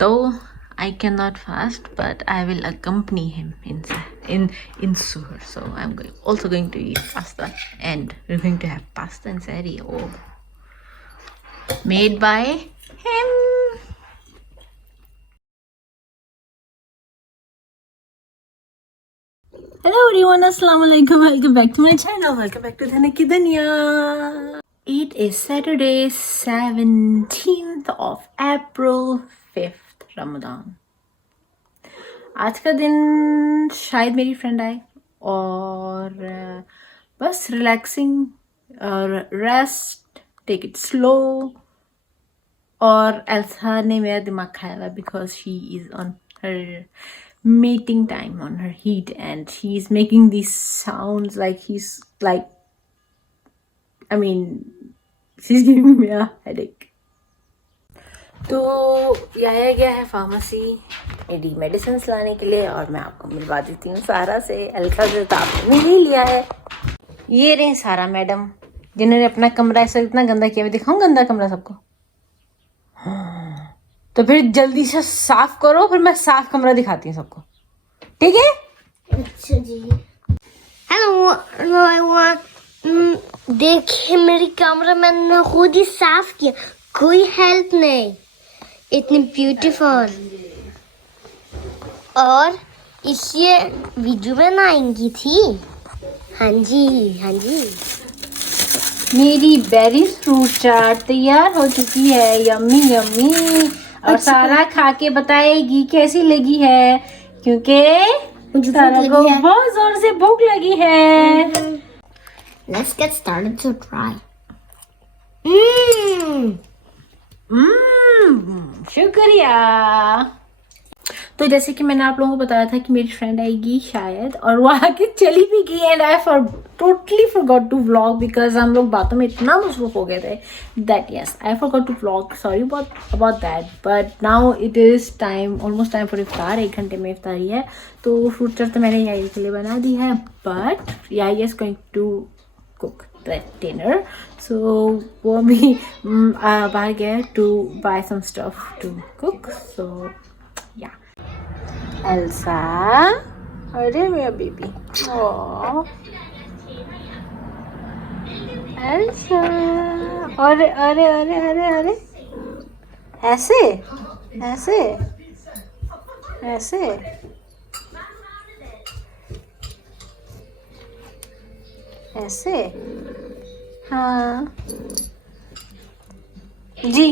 Though I cannot fast, but I will accompany him in suhoor. So I'm also going to eat pasta, and we're going to have pasta and sari. Oh, made by him. Hello everyone, assalamu alaikum. Welcome back to my channel. Welcome back to Dhanak Ki Duniya. It is Saturday, 17th of April, 5th Ramadan. आज का दिन शायद मेरी friend आए और बस relaxing और rest, take it slow. और एल्सा ने मेरा दिमाग खाया हुआ because she is on her mating time, on her heat, and she's making these sounds like she's giving me a headache. तो आया गया है फार्मेसी मेरी मेडिसिन लाने के लिए और मैं आपको मिलवा देती हूँ सारा से. एल्सा से तो आपने ले लिया है. ये रहे सारा मैडम जिन्होंने अपना कमरा ऐसा इतना गंदा किया. मैं दिखाऊँ गंदा कमरा सबको? तो फिर जल्दी से साफ करो, फिर मैं साफ कमरा दिखाती हूँ सबको, ठीक है? अच्छा जी. हेलो एवरीवन, देखिए मेरी कमरा मैंने खुद ही साफ किया, कोई हेल्प नहीं. इतनी ब्यूटीफुल. और इसलिए वीडियो बनाएंगी थी. हाँ जी. मेरी बेरीज फ्रूट चाट तैयार हो चुकी है. Yummy yummy. और सारा खा के बताएगी कैसी लगी है, क्योंकि सारा को बहुत जोर से भूख लगी है. Let's get started to try. शुक्रिया. तो जैसे कि मैंने आप लोगों को बताया था कि मेरी फ्रेंड आएगी शायद, और वो आके चली भी गई. And I totally forgot to vlog because हम लोग बातों में इतना मसरूफ हो गए थे that yes I forgot to vlog. Sorry about that. But now it is time, almost time for iftar. 1 घंटे में इफ्तारी है. तो फ्रूट चाट तो मैंने याई के लिए बना दी है, बट याई is going to cook the dinner. So वो अभी बाहर गया to buy some stuff to cook. So yeah Elsa, अरे मेरा बेबी. एल्सा, अरे अरे अरे अरे अरे, ऐसे ऐसे ऐसे ऐसे. हाँ जी.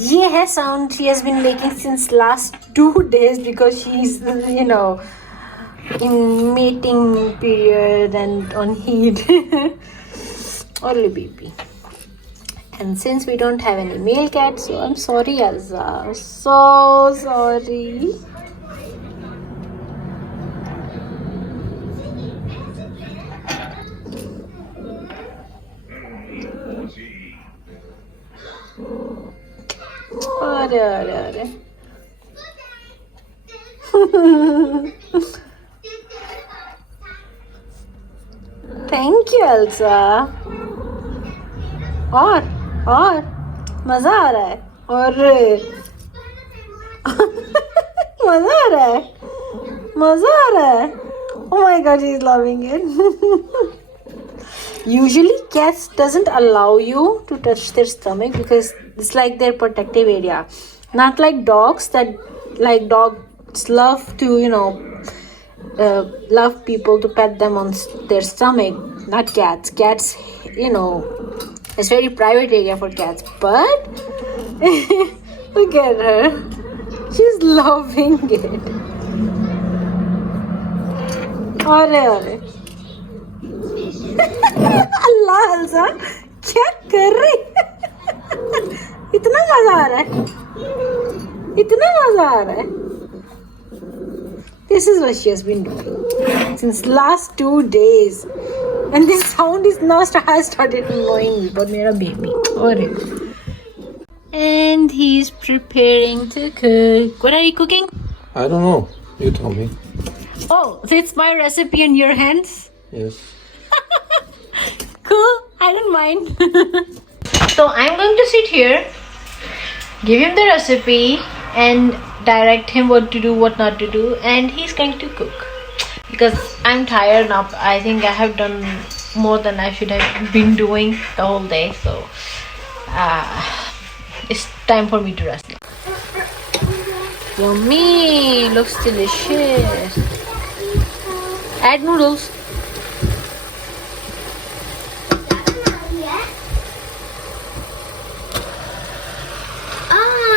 ये है sound she has been making since last 2 days because she's in mating period and on heat. Only baby. And since we don't have any male cats, so I'm sorry Elsa, so sorry. अरे अरे अरे. Thank you Elsa. और मजा आ रहा है. और मजा आ रहा है. Oh my god, she's loving it. Usually cats doesn't allow you to touch their stomach because it's like their protective area. Not like dogs, that dogs love to love people to pet them on their stomach. Not cats. Cats, it's very private area for cats. But look at her. She's loving it. अरे अल्लाह Elsa क्या कर रही. इतना मजा आ रहा है. This is what she has been doing since last 2 days, and this sound is now has started annoying me. But मेरा baby, and he's preparing to cook. What are you cooking? I don't know. You tell me. Oh, so it's my recipe in your hands? Yes. Cool. I don't mind. So I'm going to sit here, give him the recipe, and direct him what to do, what not to do, and he's going to cook. Because I'm tired now. I think I have done more than I should have been doing the whole day. So it's time for me to rest. Yummy! Looks delicious. Add noodles.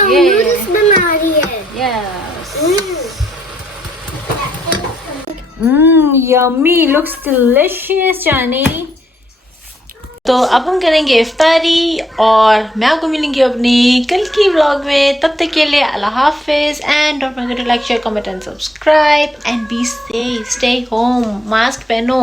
Noodles बना रही है Yes. Yummy. Looks delicious, Johnny. तो अब हम करेंगे इफ्तारी और मैं आपको मिलेंगी अपनी कल की व्लॉग में. तब तक के लिए अल्लाह हाफिज and don't forget to like share comment and subscribe and be safe. Stay home. Mask पहनो.